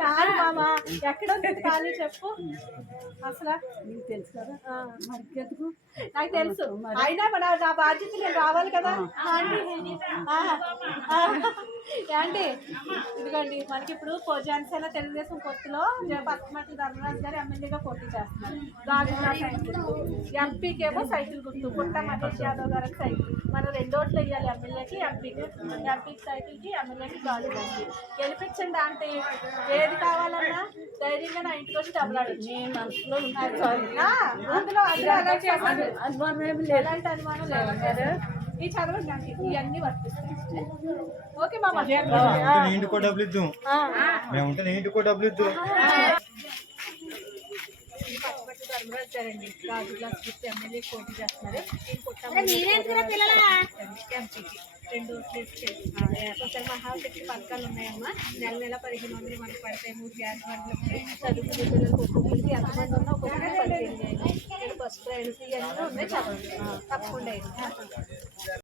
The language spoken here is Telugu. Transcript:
కాదు మామ ఎక్కడ ఉంది ఖాళీ చెప్పు. అసలు నీకు తెలుసు కదా? ఆ, మరి ఎందుకు నాకు తెలుసు. అయినా మన నా బాధ్యత నేను రావాలి కదా? యాంటీ ఇదిగోండి మనకి ఇప్పుడు జనసేన తెలుగుదేశం పొత్తులో పచ్చమట్టి ధర్మరాజు గారు ఎమ్మెల్యేగా పోటీ చేస్తున్నారు. సైకిల్ ఎంపీకి ఏమో సైకిల్ గుర్తు. పుట్ట మహేష్ యాదవ్ గారికి సైకిల్. మనం రెండు ఓట్లు వేయాలి ఎమ్మెల్యేకి ఎంపీకి ఎంపీకి సైకిల్కి ఎమ్మెల్యేకి గాజు గారికి గెలిపించండి ఆంటీ ఏది కావాలన్నా ధైర్యంగా నా ఇంటికి వచ్చి డబ్బులాడచ్చు. ఆ, అందులో అందులో అలా చేస్తాను అనుమానం ఎలాంటి అనుమానం లేదు. ఈ చదవండి ఇవన్నీ వర్తిస్తాయి. ఓకే. మామ ఇంటికో డబ్బులు ఇద్దాం మేము ఉంటే నీ ఇంటికో డబ్బులు ఇద్దాం ఎమ్మెల్యే చేస్తున్నారు రెండు ఒకసారి మహాశక్తి పథకాలు ఉన్నాయమ్మా నెల నెల పదిహేను వందలు మనకు పడతాయి మూడు గ్యాస్ బండ్లు చదువుకునే పిల్లలకు ఒక్కొక్కరికి ఎంతమంది ఉన్నా ఒక్కొక్కరికి పదిహేను వేలు ఫస్ట్ ప్రైజ్ ఇవన్నీ ఉన్నాయి చదవండి తప్పకుండా